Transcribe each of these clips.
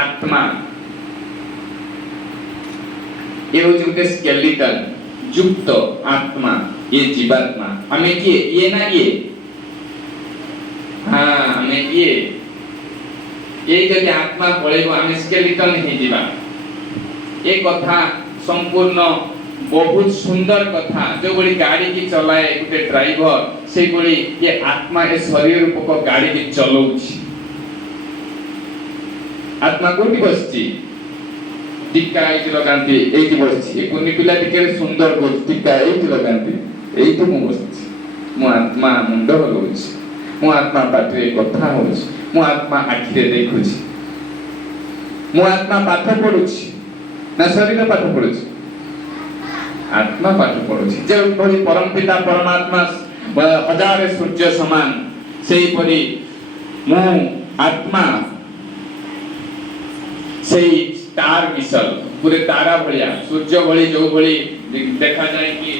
आत्मा ये हूँ गोटे स्केलेटन युक्त आत्मा ये जीवात्मा हमें किए ये ना हाँ हमें ये जब आत्मा पड़ेगा हमें स्केलेटन ही जीवा ये कथा संपूर्ण बहुत सुंदर कथा जो बड़ी गाड़ी की चलाए गोटे ड्राइवर से बड़ी ये आत्मा ये शरीर रूपक गाड़ी की चलाउछि आत्मा कोठी बसछि टीका एठी लगांती एठी बसछि ए कुनी पिला टिके सुंदर को टीका एठी लगांती एठी मु बसछि मु आत्मा मुंड हलउछि मु आत्मा पाठरे कथा होछि मु आत्मा आखिरे देखुछि मु आत्मा पाठ पढुछि ना शरीर पाठ पढुछि आत्मा पाठ पढुछि जे भली परम पिता परमात्मा हजार सूर्य समान सेही परि मु आत्मा सेही स्टार मिसल पूरे तारा भलिया सूर्य भली जो भली देखा जाए कि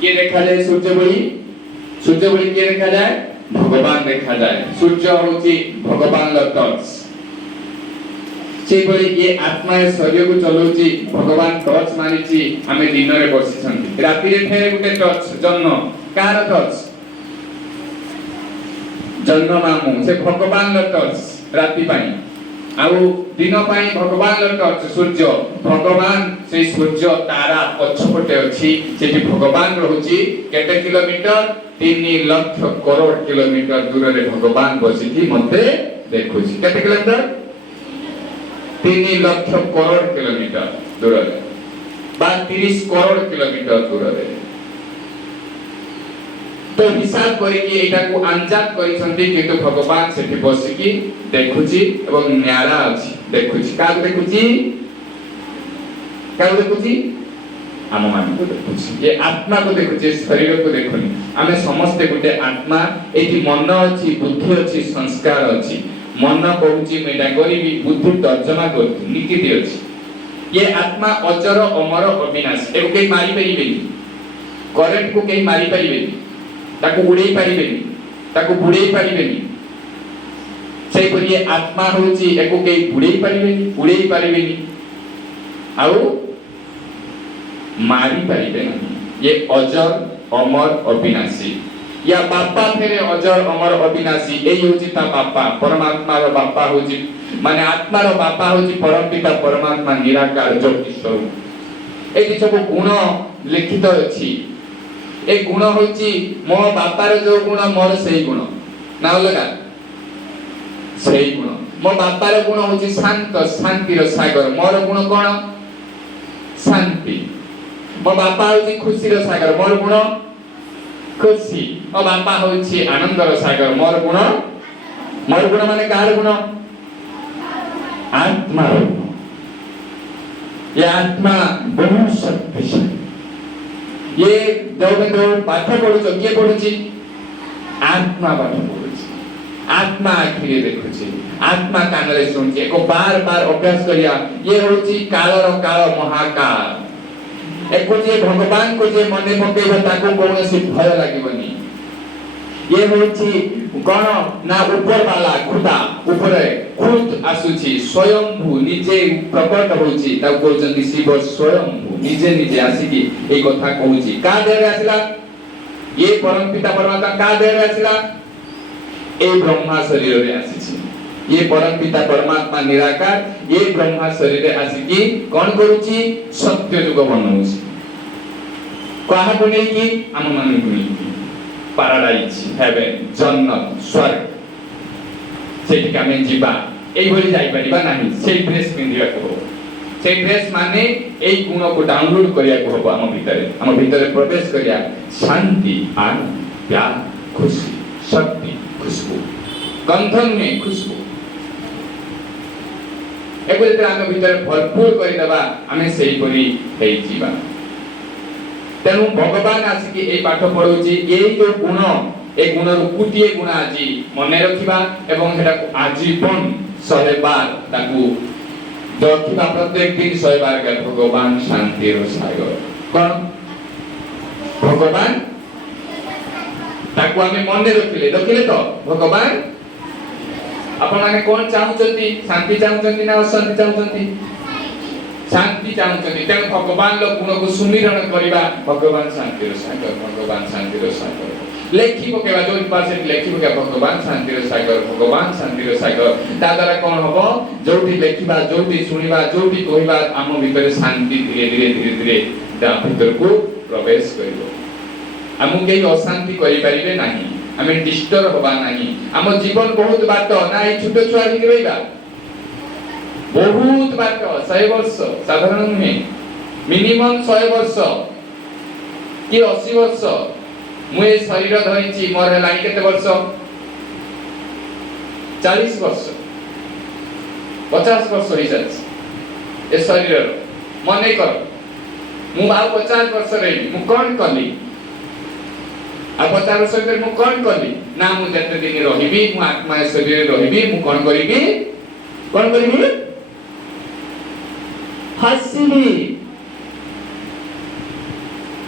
के देखा जाए सूर्य भली के देखा जाए भगवान देखा जाए सूर्य होची भगवान टच से बड़ी ये आत्मा शरीर को चलौची भगवान टच मानिची हमें दिन रे बसिछंती राति रे फेरे गुटे टच जन्म कार टच जन्म मामू से भगवान टच राति पाई आउ दिन पाई भगवान टच सूर्य भगवान से सूर्य तारा पछपटे अछि सेठी भगवान रहउची केते किलोमीटर 3 लाख करोड़ किलोमीटर दूर रे भगवान बसिथि मते देखुची केते किलोमीटर 3 लाख करोड़ किलोमीटर दूर रे बा 30 करोड़ किलोमीटर दूर रे तो हिसाब करी कि एटा को अंजाद करिसंती किंतु भगवान सेठी बसिकी देखुची एवं न्यारा अछि देखुची का देखुची हम मान को देखुची ये आत्मा को देखुची शरीर को देखुनी हमें समस्त गुटे आत्मा एठी मन अछि बुद्धि अछि संस्कार अछि मन कहूची मेटा करिबी बुद्धि तर्जमा करथि नीति अछि ये आत्मा अचर अमर अविनाश एको के मारी परिबेनी करंट को के मारी परिबेनी ताको उड़ेई परिबेनी ताको बुड़ेई परिबेनी सेही पर ये आत्मा होची एको के बुड़ेई परिबेनी आउ मारी परिबेनी ये अजर अमर अविनाशी या बापा फेरे अजर अमर अविनाशी एई होची ता बापा परमात्मा रो बापा होची माने आत्मा रो बापा होची परम पिता परमात्मा निराकार ज्योति स्वरूप एई सब गुण लिखित अछि ए गुण होची मो बापार जो गुण मोर सेही गुण ना लगा सेही गुण मो बापार गुण होची शांत शांतिर सागर मोर गुण कोन शांति मो बापा होची खुशीर सागर मोर गुण खुशी मो बापा होची आनंदर सागर मोर गुण माने कार गुण आत्मा ये आत्मा बहुत शक्तिशाली ये जो पाठ पढुछ के पढुची आत्मा पाठ पढुची आत्मा आखिरे देखुची आत्मा कानरे सुनची एको बार बार अभ्यास करिया ये होची कालर काल महाकाल एको जे भगवान को जे मने पकेबा ताको कोनोसी भय लागिबनी ये होची कोन ना ऊपर वाला खुदा ऊपरे खुद आसुची स्वयंभू निजे प्रकट होची ता कोजंती शिव स्वयंभू निजे निजे आसीकी ए कथा कहूची का देरे आसिला ये परम पिता परमात्मा का देरे आसिला ए ब्रह्मा शरीर रे आसीची ये परम पिता परमात्मा निराकार ये ब्रह्मा शरीर रे आसीकी कोन करूची सत्य युग बनउची कहा को नै की हम मन को पैराडाइज हेवन जन्नत स्वर्ग सेठी कामे जीवा एई भली जाई परिबा नाही सेई ड्रेस पिंदिया को सेई ड्रेस माने एई गुण को डाउनलोड करिया को हो हम भीतर प्रवेश करिया शांति आनंद प्यार खुशी शक्ति खुशबू गंधन में खुशबू एगो जे हम भीतर भरपूर करि दबा हमें सेई परी हेई जीवा तेनु भगवान आसिकी ए पाठ पढौची एई जो गुण ए गुण रुकुटिए गुण आजी मने रखिबा एवं हेटा आजीवन 100 बार ताकू जखिबा प्रत्येक दिन 100 बार के भगवान शांति रो सागर कोन भगवान ताकू हमें मने रखिले तो भगवान आपण माने कोन चाहुचंती शांति चाहुचंती ना अशांति चाहुचंती शांति चाहुचंती तेन भगवान लो गुण को सुमिरण करिबा भगवान शांति रो सागर भगवान शांति रो सागर लेखि पकेबा जो पासे लेखि पके भगवान शांति रो सागर भगवान शांति रो सागर ता द्वारा कोन हबो जोटी लेखिबा जोटी सुनिबा जोटी कहिबा आम भीतर शांति धीरे धीरे धीरे धीरे ता भीतर को प्रवेश करिवो हमु केही अशांति करि परिबे नाही आमे डिस्टर्ब होबा नाही हम जीवन बहुत बाट ना ए छोटो छुआ भी रहइबा बहुत बाट 100 वर्ष साधारण नुहे मिनिमम 100 वर्ष कि 80 वर्ष मुए शरीर धरिछि मोर लाइन केते वर्ष 40 वर्ष 50 वर्ष होई जाछि ए शरीर मने कर मु आ 50 वर्ष रही मु कोन कली आ 50 वर्ष तक मु कोन कली ना मु जते दिन रहिबी मु आत्मा शरीर रहिबी मु कोन करिबी हसिबी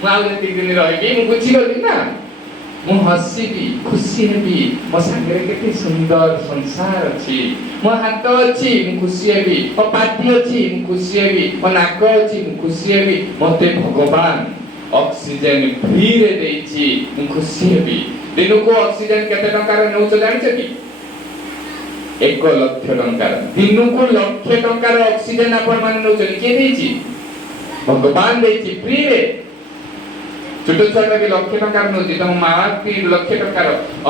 मु आ जते दिन रहिबी मु बुझी गली ना मु हसिबी खुशी हेबी मो संगे केते सुंदर संसार अछि मो हाथ अछि मु खुशी हेबी मो पाटी अछि मु खुशी हेबी मो नाक अछि मु खुशी हेबी मते भगवान ऑक्सीजन फ्री रे देछि मु खुशी हेबी दिनो को ऑक्सीजन केते टंका रे नउछ जानि छथि 1 लाख टंका दिनो को लाख टंका रे ऑक्सीजन अपन मान नउछ के देछि भगवान देछि फ्री रे छोटो छोटा भी लाख टंका नउछि तम माटी लाख टंका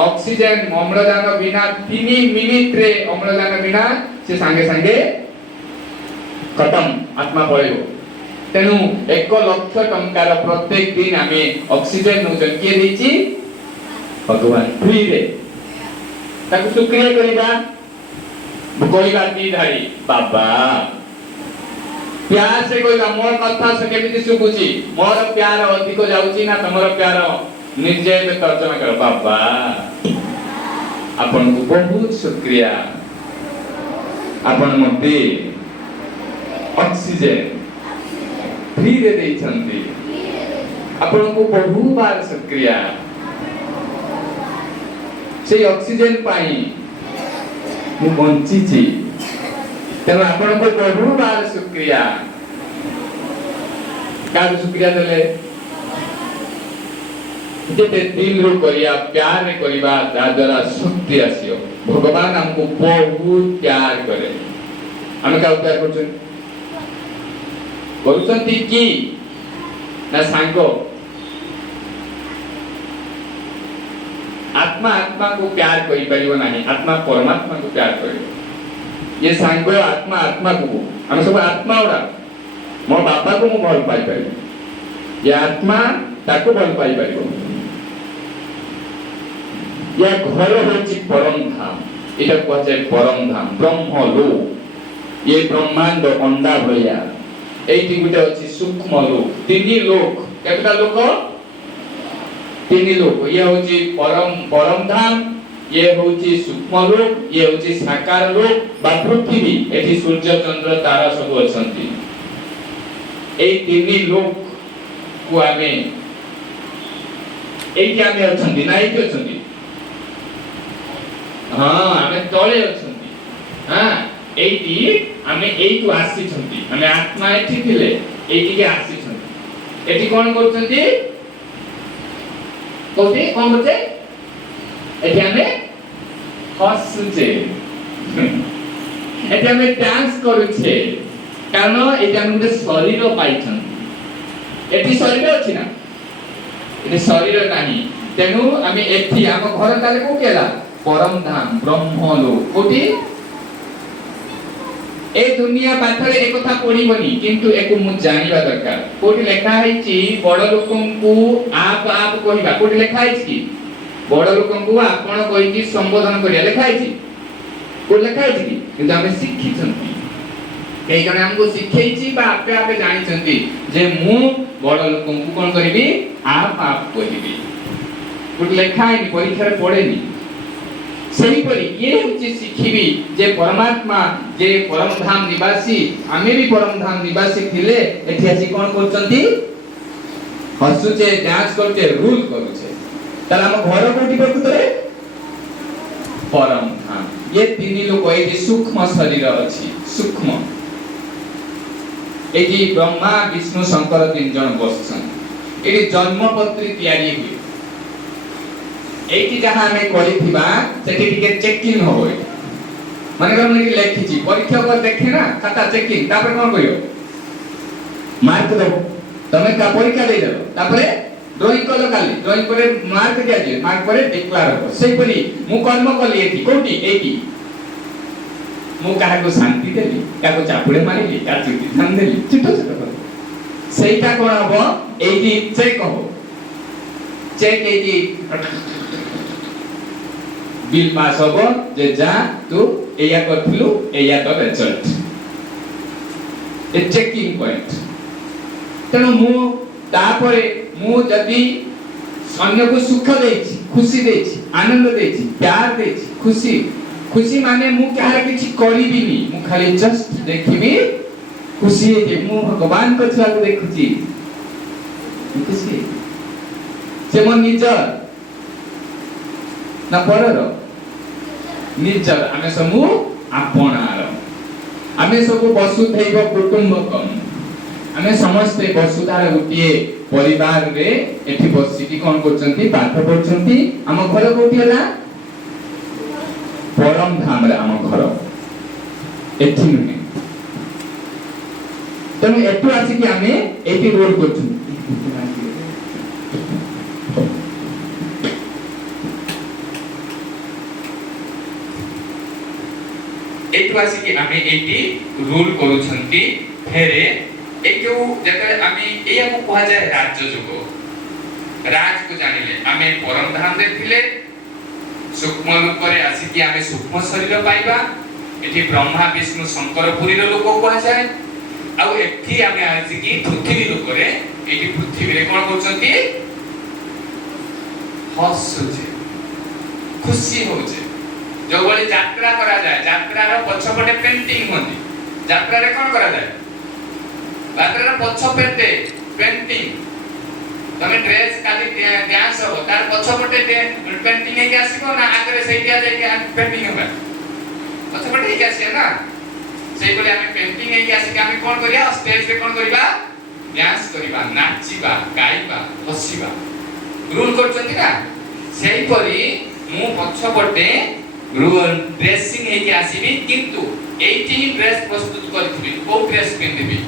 ऑक्सीजन अम्लजान बिना 3 मिनिट रे अम्लजान बिना से संगे संगे खत्म आत्मा पळेबो तेनु 1 लाख टंका प्रत्येक दिन आमे ऑक्सीजन नउछन के देछि भगवान फ्री रे ताकु शुक्रिया करिबा कोइबा दी धाड़ी बाबा प्यार से कोइबा मोर कथा से केमिति सुबुची मोर प्यार अधिक जाउची ना तमर प्यार निर्जय में तर्जमा कर बाबा आपन को बहुत शुक्रिया आपन मते ऑक्सीजन फ्री रे देइछंती आपन को बहुत बार शुक्रिया से ऑक्सीजन पाई मु बंची छी तेनु आपन को बहुत बार शुक्रिया का शुक्रिया देले जेते दिल रो करिया प्यार रे करिबा ता द्वारा शक्ति आसियो भगवान हमको बहुत प्यार करे हम का प्यार करूछंती की ना सांगो आत्मा आत्मा को प्यार करि परिबो नाही आत्मा परमात्मा को प्यार करिबो ये सांगो आत्मा आत्मा को हम सब आत्मा ओडा मो बाबा को मो भल पाई परिबो ये आत्मा ताको भल पाई परिबो या घर होची परम धाम एटा कहजे परम धाम ब्रह्म लोक ये ब्रह्मांड अंडा भया एठी गुटे अछि सूक्ष्म लोक तीन लोक केतटा लोक तीन लोक ये होची परम धाम ये होची सूक्ष्म लोक ये होची साकार लोक बा पृथ्वी एठी सूर्य चंद्र तारा सब अछंती ए तीन लोक को आमे एठी आमे अछंती ना एठी अछंती हां आमे तळे अछंती हां एठी आमे एठु आसी छंती आमे आत्मा एठी थिले एठी के आसी छंती एठी कोन करछंती कोते कोन होते एठी आमे हसुचे एठी आमे डांस करूछे कारण एठी आमे शरीर पाइछन एठी शरीर अछि ना एठी शरीर नाही तेनु आमे एठी आम घर ताले को केला परम धाम ब्रह्म लोक कोठी ए दुनिया पाथले एक कथा पढिबनी किंतु एको मु जानिबा दरकार कोठी लेखा हैछि बड़ लोकन को आप कहिबा कोठी लेखा हैछि बड़ लोकन को आपण कहिछि संबोधन करिया लेखा हैछि को लेखा हैछि किंतु हम शिक्षिछंती केई जने हमको शिखेछि बा आपे आपे जानिछंती जे मु बड़ लोकन को कोन करिबी आप कहिबी कोठी लेखा हैनि परीक्षा रे पढेनी सही परी ये होची शिखिबी जे परमात्मा जे परम धाम निवासी आमे भी परम धाम निवासी थिले एठी आसी कोन करचंती हसुचे डांस करते रूल करूचे तला हम घर कोठी प्रकृतरे परम धाम ये तीन लोक ये सूक्ष्म शरीर अच्छी सूक्ष्म ये ब्रह्मा विष्णु शंकर तीन जन बसछन ये जन्मपत्री तैयारी हुए एटी जहां हमें करिथिबा सेठी टिके चेकिंग होबो माने कर मैं लिखिछि परीक्षा कर देखे ना खाता चेकिंग तापर कोन करियो मार्क दो तमे का परीक्षा दे दो तापर ड्राइंग कलो काली ड्राइंग करे मार्क दिया जे मार्क करे डिक्लेयर हो सेही परी मु कर्म कली एठी कोठी एठी मु काहा को शांति देली का को चापुड़े मारिली का चिट्ठी ध्यान देली चिट्टो चिट्टो सेहीटा कोन हबो एठी चेक हो चेक एठी बिल पास होबो जे जा तू एया करथिलु एया तो रिजल्ट ए चेकिंग पॉइंट तेणु मु तापरे मु जदी अन्य को सुख देछि खुशी देछि आनंद देछि प्यार देछि खुशी खुशी माने मु कहार किछि करिबिनी मु खाली जस्ट देखिबी खुशी हे मु भगवान को छुआ को देखुछि खुशी से मन निजर ना परर निजर आमे समू आपणार आमे सब वसुधैव कुटुंबकम आमे समस्त वसुधार गोटे परिवार रे एठी बसिकी कोन करचंती पाठ पढचंती हम घर कोठी हला परम धाम रे हम घर एठी नुने तने एठु आसी कि आमे एठी रोड करचंती एठु आसी कि आमे एठी रूल करूछंती फेरे ए जो जते आमे एया को कहा जाय राज्य जुग राज को जानिले आमे परम धाम रे थिले सूक्ष्म रूप रे आसी कि आमे सूक्ष्म शरीर पाइबा एठी ब्रह्मा विष्णु शंकर पुरी रो लोक कहा जाय आ एठी आमे आसी कि पृथ्वी लोक रे एठी पृथ्वी रे कोन करछंती हसुचे खुशी होचे जो बोले यात्रा करा जाए यात्रा रो पछपटे पेंटिंग होती यात्रा रे कोन करा जाए यात्रा रो पछपटे पेंटिंग तमे ड्रेस काली डांस हो तार पछपटे पेंटिंग हे के आसीबो ना आगरे सेटिया जाय के पेंटिंग होबा पछपटे हे के आसी ना सेई बोले हमें पेंटिंग हे के आसी के हमें कोन करिया स्टेज रे कोन करिबा डांस करिबा नाचिबा गाइबा हसिबा रूल करचंती ना सेई परी मु पछपटे रूल ड्रेसिंग हे के आसीबी किंतु एठी ड्रेस प्रस्तुत करथिबी को ड्रेस पिंदिबी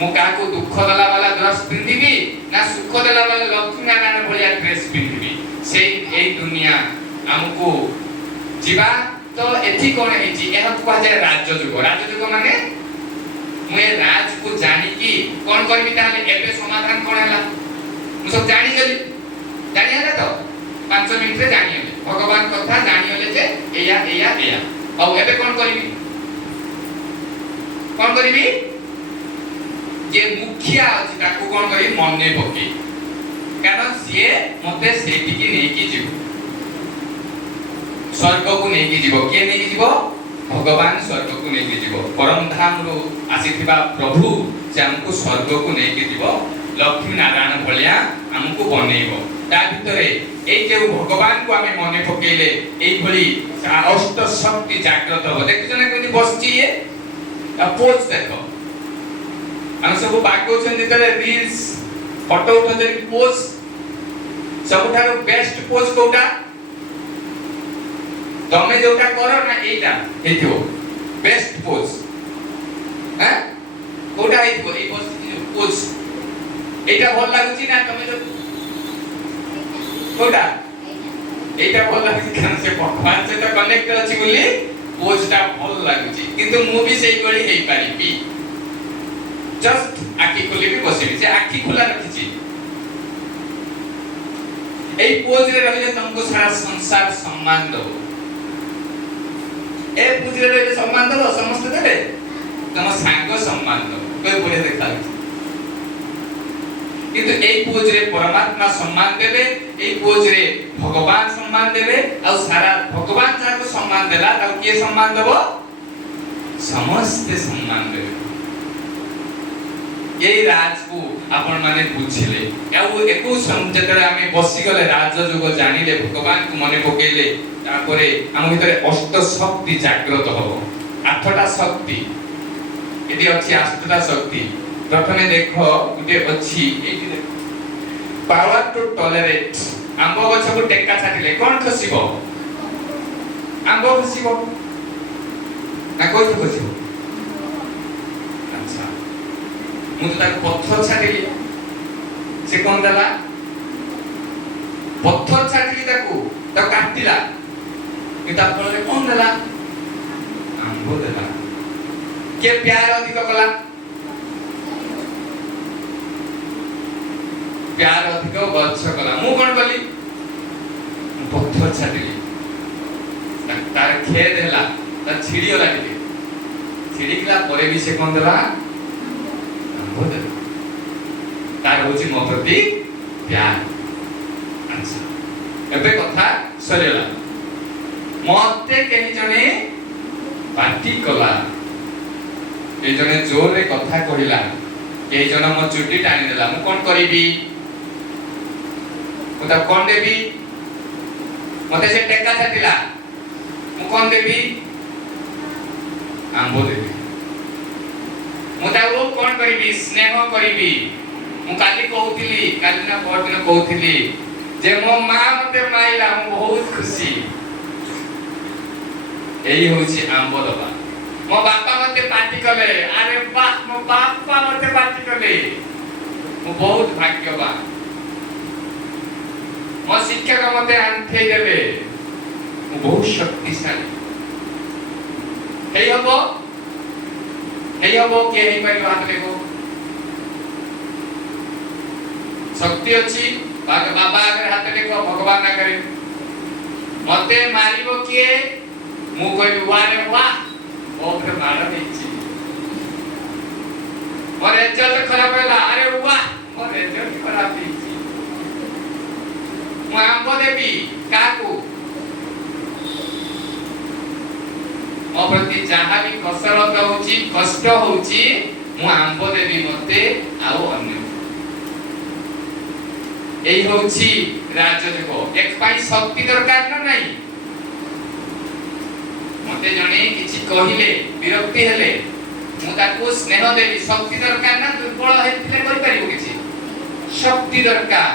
मु का को दुख दला वाला ड्रेस पिंदिबी ना सुख दला वाला लक्ष्मी नारायण भलिया ड्रेस पिंदिबी सेई ए दुनिया हमको जीवा तो एठी कोन हेची एहा को जाय राज्य जुग माने मु राज को जानि की कोन करबी ताले एबे समाधान कोन हला मु सब जानि गली जानि हला तो 5 मिनिट रे जानि हले भगवान कथा जानि हले जे एया एया एया औ एबे कोन करबी जे मुखिया अछि ताको कोन करी मन्ने पकी कारण से मते सेठी की नै की जीव स्वर्ग को नै की जीव के नै की जीव भगवान स्वर्ग को नै की जीव परम धाम रो आसीथिबा प्रभु से हमको स्वर्ग को नै की जीव लक्ष्मी नारायण भलिया हमको बनेइबो ता भितरे ए जे भगवान को हमें मने पकेले एई भली अष्ट शक्ति जागृत हो देखि जने कोनी बसची ये पोज देखो हम सब बाको छन जेतले रील्स फोटो उठते पोज सबठारो बेस्ट पोज कोटा तमे जोटा करो ना एटा हेथिबो बेस्ट पोज हैं कोटा हेथिबो ए पोज एटा भल लागुची ना तमे जो कोटा एटा भल लागुची कारण से भगवान से तो कनेक्ट अछि बोली पोजटा भल लागुची किंतु मु भी सेही गली हेई पारिबी जस्ट आखी खोली भी बसिबी से आखी खुला रखिची एई पोज रे रहिले तुमको सारा संसार सम्मान दो ए पोज रे रहिले सम्मान दो समस्त देबे तम सांग सम्मान दो कोई बोले देखा किंतु एई पोज रे परमात्मा सम्मान देबे एई पोज रे भगवान सम्मान देबे आ सारा भगवान जाको सम्मान देला ता के सम्मान देबो समस्त सम्मान देबे ये राज को आपण माने बुझिले याउ एको जतरे आमे बसी गले राज जोग जानिले भगवान को मने पकेले तापरे हम भितरे अष्ट शक्ति जागृत हो आठटा शक्ति यदि अछि आठटा शक्ति प्रथमे देखो गुटे अछि एठी देखो पावर टू टॉलरेट आंबो गछ को टेका छाटिले कोन खसिबो आंबो खसिबो ना कोइ खसिबो अच्छा मु तो ताको पत्थर छाटिली से कोन देला पत्थर छाटिली ताको तो काटिला किता फଳରେ कोन देला आंबो देला के प्यार अधिक कला प्यार अधिक गछ कला मु कोन कली पत्थर छाटिली तार खेद हैला ता छिड़ी होला टिके छिड़ी गला परे भी से कोन देला आंबो देला तार होची मो प्रति प्यार अच्छा एबे कथा सरेला मते केहि जने पार्टी कला ए जने जोर रे कथा कहिला केहि जने मो चुटी टाणी देला मु कोन करिबी मु ता कोन देबी मते से टेका छाटिला मु कोन देबी आंबो देबी मु ता वो कोन करिबी स्नेह करिबी मु काली कहउतिली काली ना परदिन कहउतिली जे मो मां मते माइला मु बहुत खुशी एई होची आंबो दबा मो बापा मते पार्टी कले अरे वाह मो बापा मते पार्टी कले मु बहुत भाग्यवान मो शिक्षक मते आंथे देले मु बहुत शक्तिशाली हेई हबो के हेई परियो हाथ लेगो शक्ति अछि बाबा अगर हाथ लेगो भगवान ना करे मते मारिबो के मु कहबी वारे वाह बहुत मार देछि मोर इज्जत खराब होला अरे वाह मोर इज्जत खराब देछि मु आंबो देबी काकू मो प्रति जहाँ भी कसरत होची कष्ट होची मु आंबो देबी मते आउ अन्य एई होची राज्य देखो एक पाई शक्ति दरकार न नाही मते जने किछि कहिले विरक्ति हेले मु ताको स्नेह देबी शक्ति दरकार ना दुर्बल हेतिले करि परिबो किछि शक्ति दरकार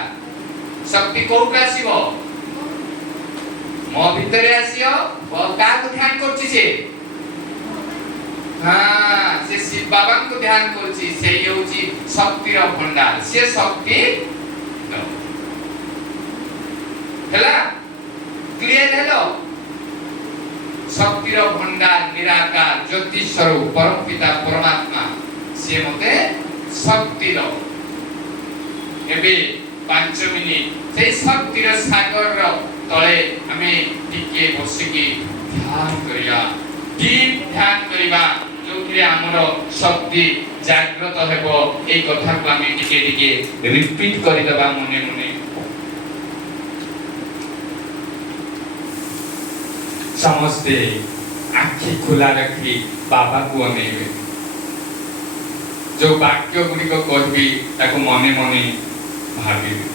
शक्ति कोउट आसीबो मो भितरे आसीयो का को ध्यान करछि से हां से शिव बाबा को ध्यान करछि से होची शक्ति रो भंडार से शक्ति हेला क्लियर हेलो शक्तिर भंडार निराकार ज्योति स्वरूप परम पिता परमात्मा से मते शक्ति रो एबे 5 मिनिट से शक्तिर सागर रो तळे हमें टिके बसिकी ध्यान करिया डीप ध्यान करिबा जोथिरे हमरो शक्ति जागृत हेबो ए कथा को हमें टिके टिके रिपीट करि दबा मने मने समझते आखि खुला रखी बाबा को अनेबे जो वाक्य गुडी को कहबी ताको मने मने भाबिबे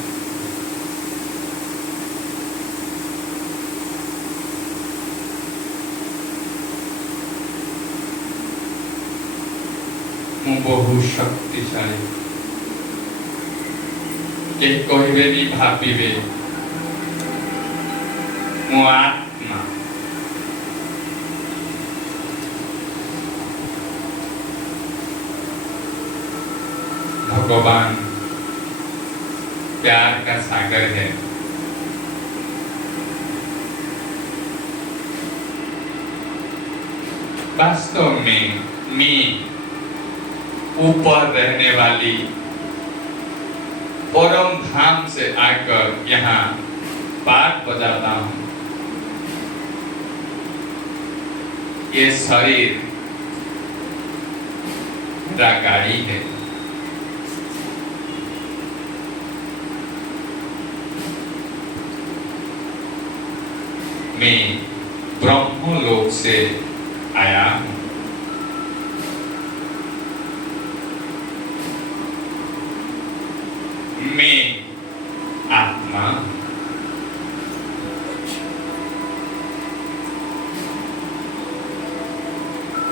मु बहु शक्तिशाली के कहबे नी भाबिबे मु आत्मा भगवान प्यार का सागर है वास्तव में मैं ऊपर रहने वाली परम धाम से आकर यहाँ पाठ बजाता हूँ ये शरीर गाड़ी है मैं ब्रह्मलोक से आया हूँ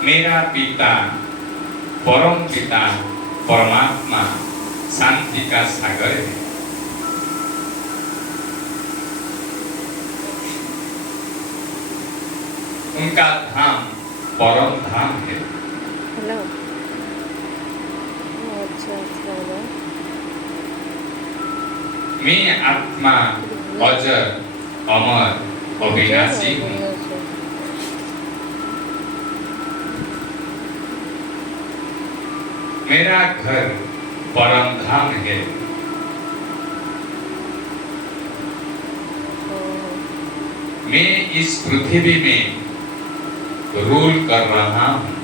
मेरा पिता परम पिता परमात्मा शांति का सागर है। उनका धाम परम धाम है। हेलो। अच्छा अच्छा है। मैं आत्मा अजर अमर अविनाशी हूँ। मेरा घर परम धाम है। मैं इस पृथ्वी में रूल कर रहा हूँ।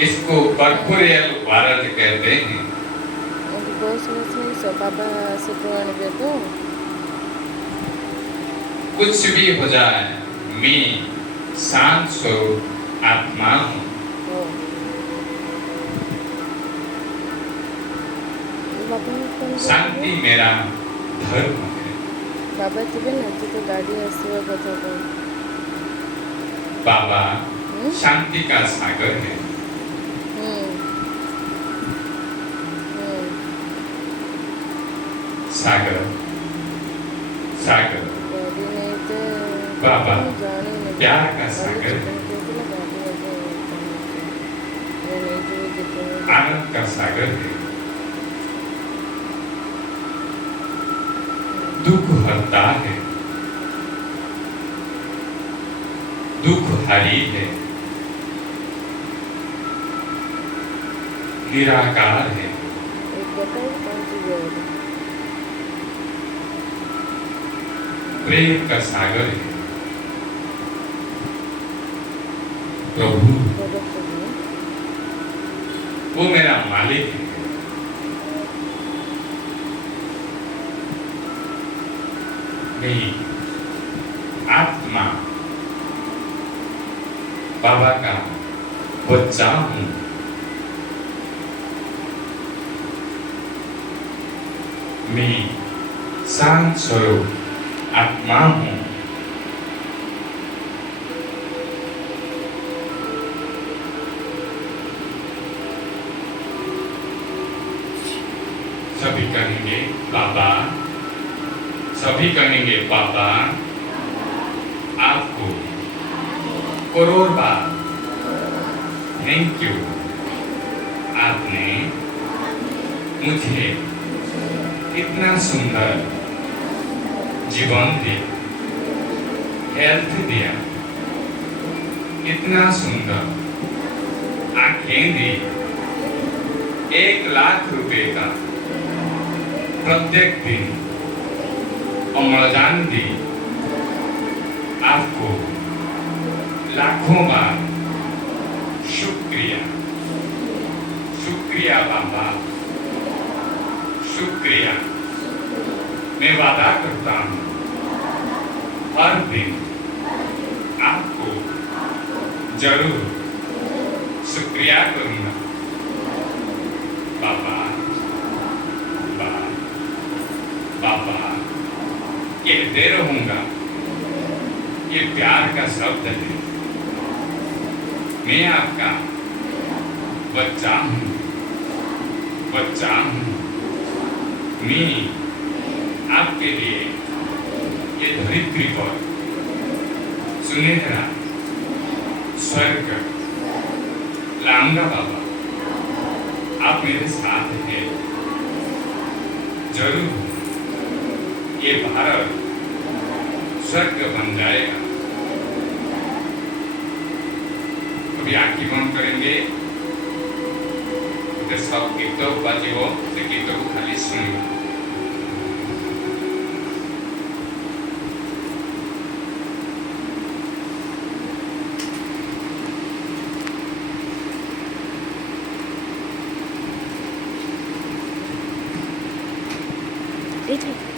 इसको कर्पूरियल वर्ल्ड कहते हैं। बाबा से तो आने तो कुछ भी हो जाए मैं शांत स्वरूप आत्मा हूँ। शांति मेरा धर्म है। बाबा थे ना तो गाड़ी आसवा कथा को बाबा शांति का सागर है। सागर सागर गाड़ी नहीं तो बाबा जाने नहीं प्यार का सागर है। आनंद का सागर है। दुख हरता है। दुख हरी है। निराकार है। प्रेम का सागर है। प्रभु वो मेरा मालिक है। मैं आत्मा बाबा का बच्चा हूँ। मैं शांत स्वरूप आत्मा हूँ। सभी कहेंगे बाबा, सभी कहेंगे बाबा आपको करोड़ बार थैंक यू। आपने मुझे इतना सुंदर जीवन दिया, हेल्थ दिया, इतना सुंदर आंखें दी, 1 लाख रुपए का प्रत्येक दिन अम्लजान दी। आपको लाखों बार शुक्रिया, शुक्रिया बाबा, शुक्रिया। मैं वादा करता हूँ हर दिन आपको जरूर शुक्रिया करूँगा। बाबा बाबा कहते रहूंगा। ये प्यार का शब्द है। मैं आपका बच्चा हूँ, बच्चा हूँ। मैं आपके लिए ये धरित्री पर सुनहरा स्वर्ग लाऊंगा। बाबा आप मेरे साथ हैं। जरूर ये भारत स्वर्ग बन जाएगा। अभी आंखें बंद करेंगे तो सब गीतों बाजिबो से गीतों को खाली सुनिए। ठीक है।